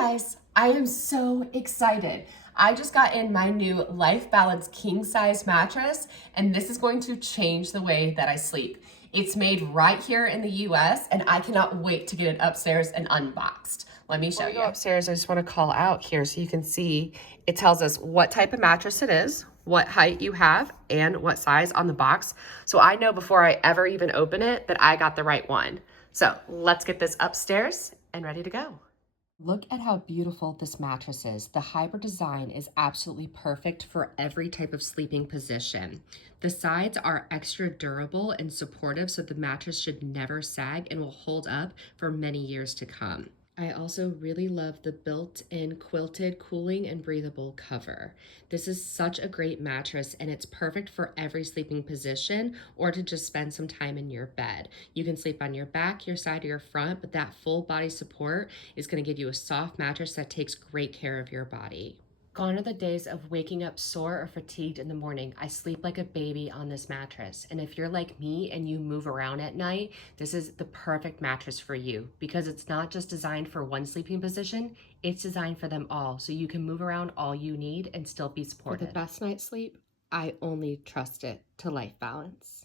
guys, I am so excited. I just got in my new Life Balance king size mattress, and this is going to change the way that I sleep. It's made right here in the US, and I cannot wait to get it upstairs and unboxed. Let me show Before we you. go upstairs, I just want to call out here so you can see it tells us what type of mattress it is, what height you have, and what size on the box. So I know before I ever even open it that I got the right one. So let's get this upstairs and ready to go. Look at how beautiful this mattress is. The hybrid design is absolutely perfect for every type of sleeping position. The sides are extra durable and supportive, so the mattress should never sag and will hold up for many years to come. I also really love the built-in quilted cooling and breathable cover. This is such a great mattress and it's perfect for every sleeping position or to just spend some time in your bed. You can sleep on your back, your side, or your front, but that full body support is going to give you a soft mattress that takes great care of your body. Gone are the days of waking up sore or fatigued in the morning. I sleep like a baby on this mattress. And if you're like me and you move around at night, this is the perfect mattress for you because it's not just designed for one sleeping position, it's designed for them all. So you can move around all you need and still be supported. For the best night's sleep, I only trust it to Life Balance.